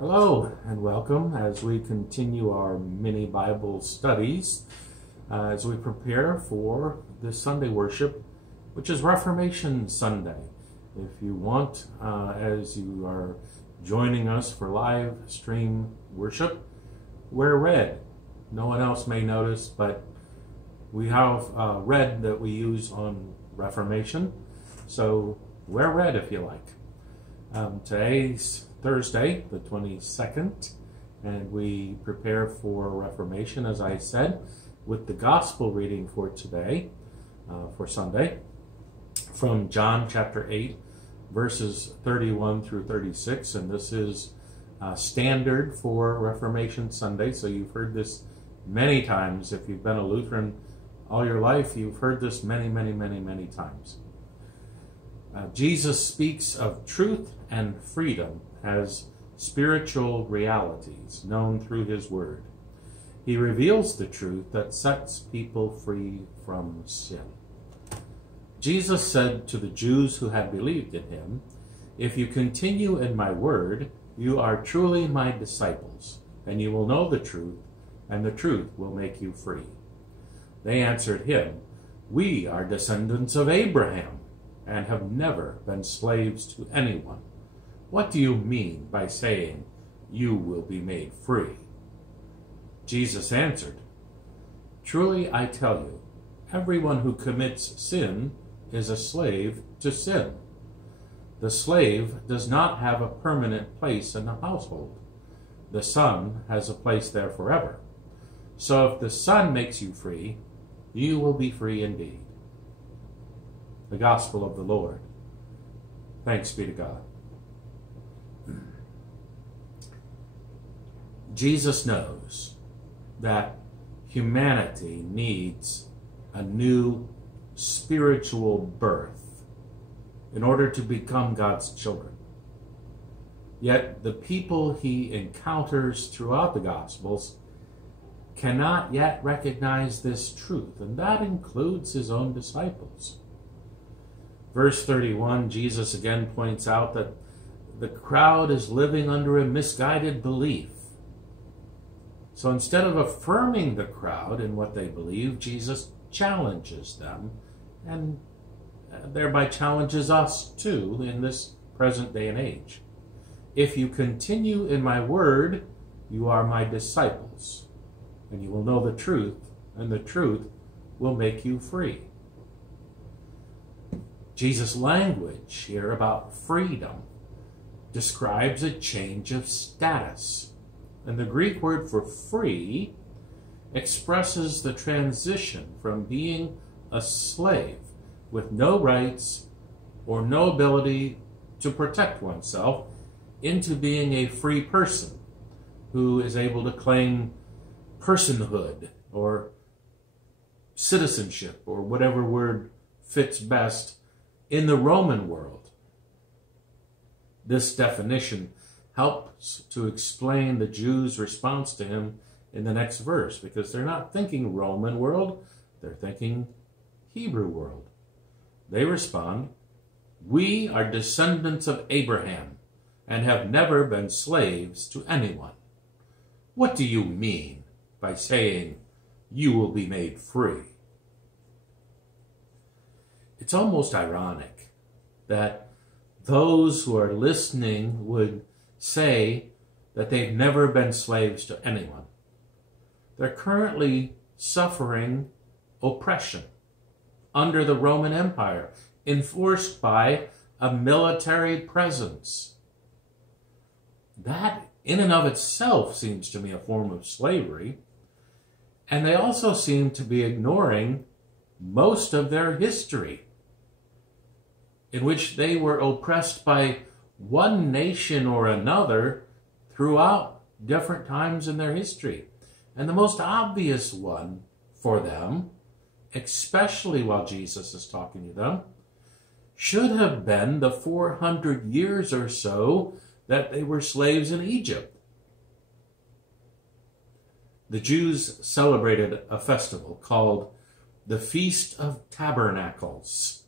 Hello and welcome as we continue our mini Bible studies as we prepare for this Sunday worship, which is Reformation Sunday. If you want, as you are joining us for live stream worship, wear red. No one else may notice, but we have red that we use on Reformation, so wear red if you like. Today's Thursday, the 22nd, and we prepare for Reformation, as I said, with the gospel reading for today, for Sunday, from John chapter 8, verses 31 through 36, and this is standard for Reformation Sunday, so you've heard this many times. If you've been a Lutheran all your life, you've heard this many, many, many, many times. Jesus speaks of truth and freedom as spiritual realities known through his word. He reveals the truth that sets people free from sin. Jesus said to the Jews who had believed in him, "If you continue in my word, you are truly my disciples, and you will know the truth, and the truth will make you free." They answered him, "We are descendants of Abraham and have never been slaves to anyone. What do you mean by saying, 'You will be made free'?" Jesus answered, "Truly I tell you, everyone who commits sin is a slave to sin. The slave does not have a permanent place in the household. The Son has a place there forever. So if the Son makes you free, you will be free indeed." The Gospel of the Lord. Thanks be to God. Jesus knows that humanity needs a new spiritual birth in order to become God's children. Yet the people he encounters throughout the Gospels cannot yet recognize this truth, and that includes his own disciples. Verse 31, Jesus again points out that the crowd is living under a misguided belief. So instead of affirming the crowd in what they believe, Jesus challenges them and thereby challenges us too in this present day and age. "If you continue in my word, you are my disciples, and you will know the truth, and the truth will make you free." Jesus' language here about freedom describes a change of status. And the Greek word for free expresses the transition from being a slave with no rights or no ability to protect oneself into being a free person who is able to claim personhood or citizenship or whatever word fits best in the Roman world. This definition helps to explain the Jews' response to him in the next verse, because they're not thinking Roman world, they're thinking Hebrew world. They respond, "We are descendants of Abraham and have never been slaves to anyone. What do you mean by saying you will be made free?" It's almost ironic that those who are listening would say that they've never been slaves to anyone. They're currently suffering oppression under the Roman Empire, enforced by a military presence. That in and of itself seems to me a form of slavery, and they also seem to be ignoring most of their history, in which they were oppressed by one nation or another throughout different times in their history. And the most obvious one for them, especially while Jesus is talking to them, should have been the 400 years or so that they were slaves in Egypt. The Jews celebrated a festival called the Feast of Tabernacles,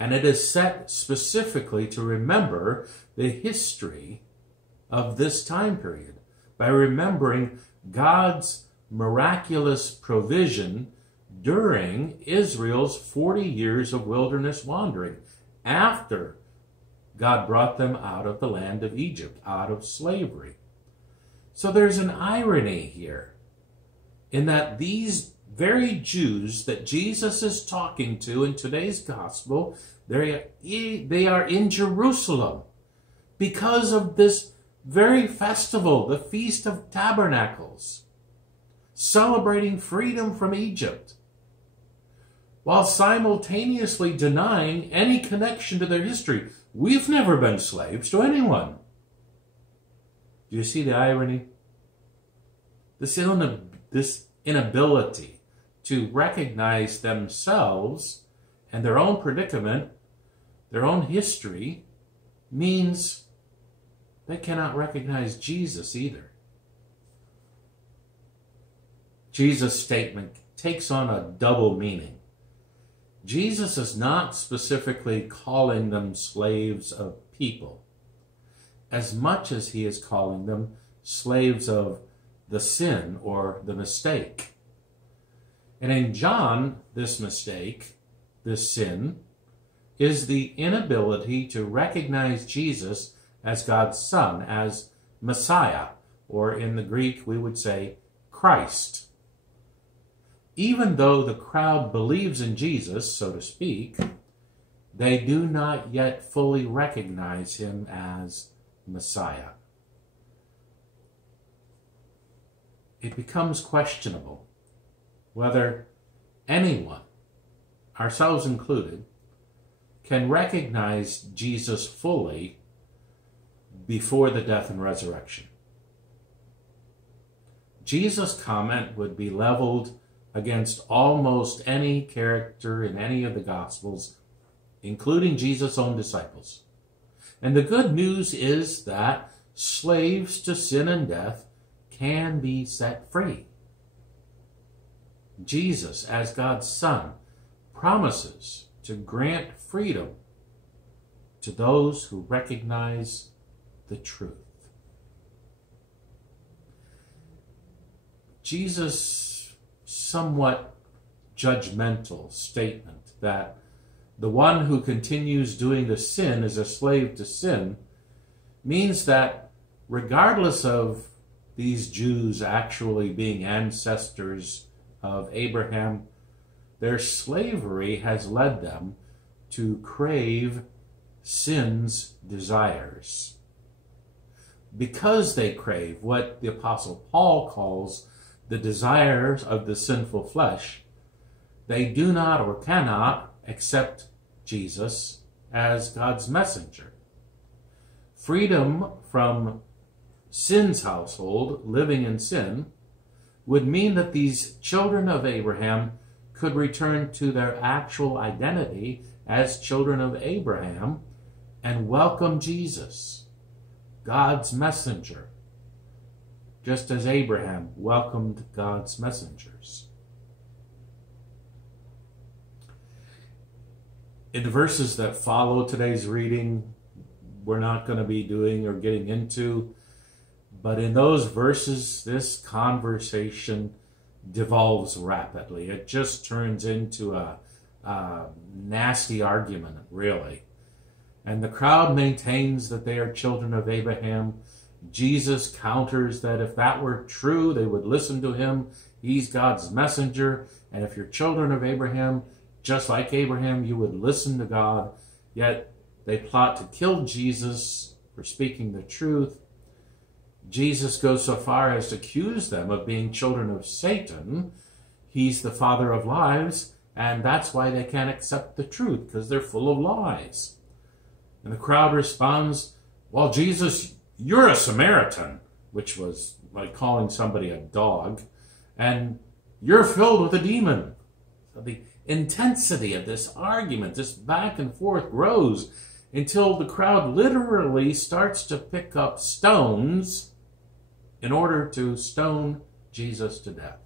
and it is set specifically to remember the history of this time period by remembering God's miraculous provision during Israel's 40 years of wilderness wandering after God brought them out of the land of Egypt, out of slavery. So there's an irony here in that these very Jews that Jesus is talking to in today's gospel, they are in Jerusalem because of this very festival, the Feast of Tabernacles, celebrating freedom from Egypt, while simultaneously denying any connection to their history. We've never been slaves to anyone. Do you see the irony? This inability to recognize themselves and their own predicament, their own history, means they cannot recognize Jesus either. Jesus' statement takes on a double meaning. Jesus is not specifically calling them slaves of people, as much as he is calling them slaves of the sin or the mistake. And in John, this mistake, this sin, is the inability to recognize Jesus as God's Son, as Messiah, or in the Greek we would say Christ. Even though the crowd believes in Jesus, so to speak, they do not yet fully recognize him as Messiah. It becomes questionable whether anyone, ourselves included, can recognize Jesus fully before the death and resurrection. Jesus' comment would be leveled against almost any character in any of the Gospels, including Jesus' own disciples. And the good news is that slaves to sin and death can be set free. Jesus, as God's Son, promises to grant freedom to those who recognize the truth. Jesus' somewhat judgmental statement that the one who continues doing the sin is a slave to sin means that regardless of these Jews actually being ancestors of Abraham, their slavery has led them to crave sin's desires. Because they crave what the Apostle Paul calls the desires of the sinful flesh, they do not or cannot accept Jesus as God's messenger. Freedom from sin's household, living in sin, would mean that these children of Abraham could return to their actual identity as children of Abraham and welcome Jesus, God's messenger, just as Abraham welcomed God's messengers. In the verses that follow today's reading, we're not going to be doing or getting into, but in those verses, this conversation devolves rapidly. It just turns into a nasty argument, really. And the crowd maintains that they are children of Abraham. Jesus counters that if that were true, they would listen to him. He's God's messenger. And if you're children of Abraham, just like Abraham, you would listen to God. Yet they plot to kill Jesus for speaking the truth. Jesus goes so far as to accuse them of being children of Satan. He's the father of lies, and that's why they can't accept the truth, because they're full of lies. And the crowd responds, well, Jesus, you're a Samaritan, which was like calling somebody a dog, and you're filled with a demon. So the intensity of this argument, this back and forth, grows until the crowd literally starts to pick up stones in order to stone Jesus to death.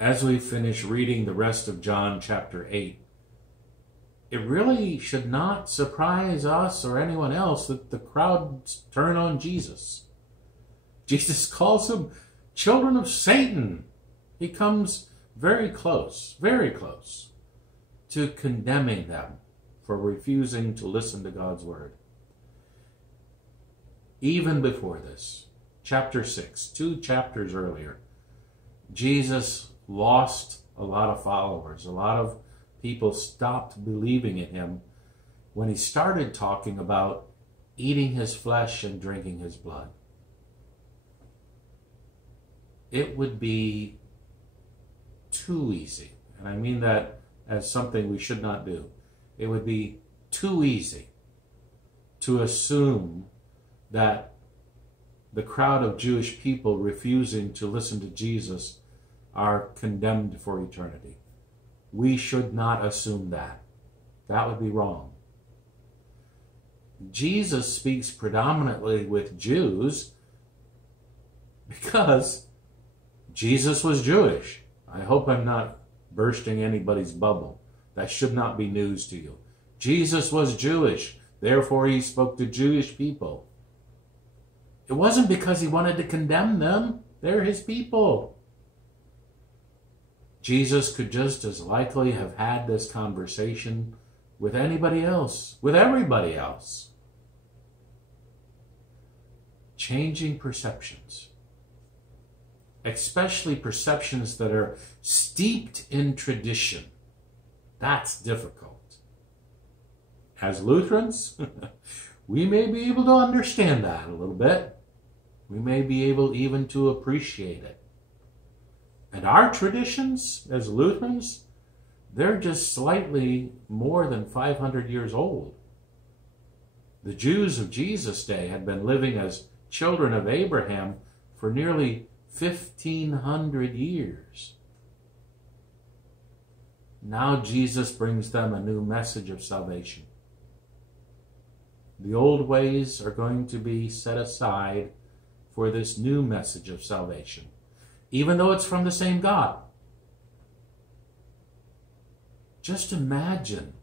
As we finish reading the rest of John chapter 8, it really should not surprise us or anyone else that the crowds turn on Jesus. Jesus calls them children of Satan. He comes very close to condemning them for refusing to listen to God's word. Even before this, chapter 6, 2 chapters earlier, Jesus lost a lot of followers. A lot of people stopped believing in him when he started talking about eating his flesh and drinking his blood. It would be too easy, and I mean that as something we should not do. It would be too easy to assume that the crowd of Jewish people refusing to listen to Jesus are condemned for eternity. We should not assume that. That would be wrong. Jesus speaks predominantly with Jews because Jesus was Jewish. I hope I'm not bursting anybody's bubble. That should not be news to you. Jesus was Jewish. Therefore, he spoke to Jewish people. It wasn't because he wanted to condemn them. They're his people. Jesus could just as likely have had this conversation with anybody else, with everybody else. Changing perceptions, especially perceptions that are steeped in tradition, that's difficult. As Lutherans, we may be able to understand that a little bit. We may be able even to appreciate it. And our traditions as Lutherans, they're just slightly more than 500 years old. The Jews of Jesus' day had been living as children of Abraham for nearly 1,500 years. Now Jesus brings them a new message of salvation. The old ways are going to be set aside for this new message of salvation, even though it's from the same God. Just imagine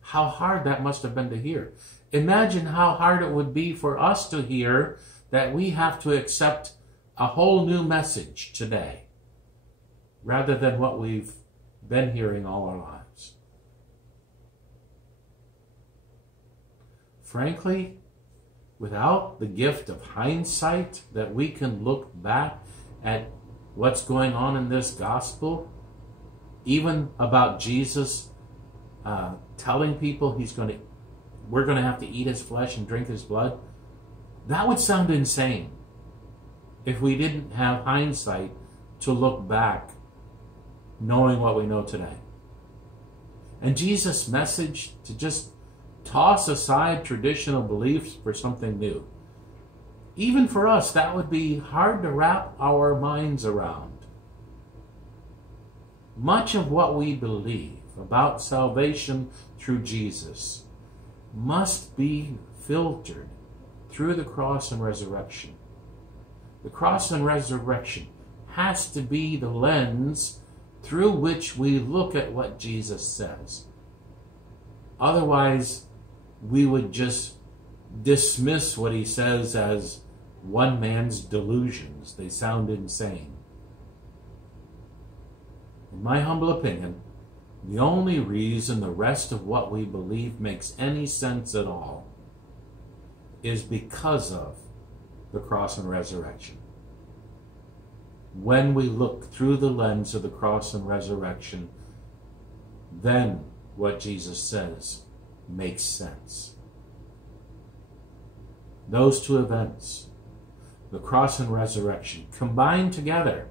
how hard that must have been to hear. Imagine how hard it would be for us to hear that we have to accept a whole new message today, rather than what we've been hearing all our lives. Frankly, without the gift of hindsight, that we can look back at what's going on in this gospel, even about Jesus telling people we're going to have to eat his flesh and drink his blood, that would sound insane if we didn't have hindsight to look back, knowing what we know today. And Jesus' message to just toss aside traditional beliefs for something new. Even for us, that would be hard to wrap our minds around. Much of what we believe about salvation through Jesus must be filtered through the cross and resurrection. The cross and resurrection has to be the lens through which we look at what Jesus says. Otherwise, we would just dismiss what he says as one man's delusions. They sound insane. In my humble opinion, the only reason the rest of what we believe makes any sense at all is because of the cross and resurrection. When we look through the lens of the cross and resurrection, then what Jesus says makes sense. Those two events, the cross and resurrection, combined together,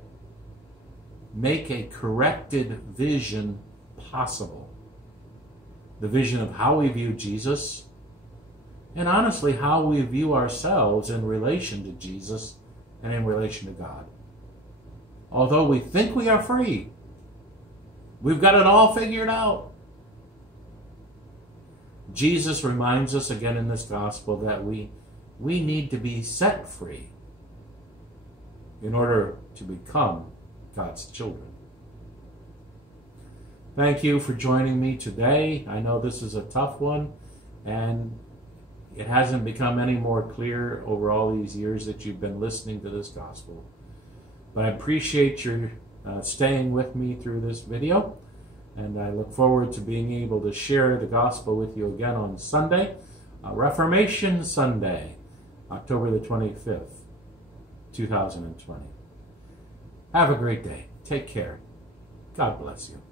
make a corrected vision possible. The vision of how we view Jesus, and honestly, how we view ourselves in relation to Jesus and in relation to God. Although we think we are free, we've got it all figured out. Jesus reminds us again in this gospel that we need to be set free in order to become God's children. Thank you for joining me today. I know this is a tough one, and it hasn't become any more clear over all these years that you've been listening to this gospel. But I appreciate your staying with me through this video, and I look forward to being able to share the gospel with you again on Sunday, Reformation Sunday, October the 25th, 2020. Have a great day. Take care. God bless you.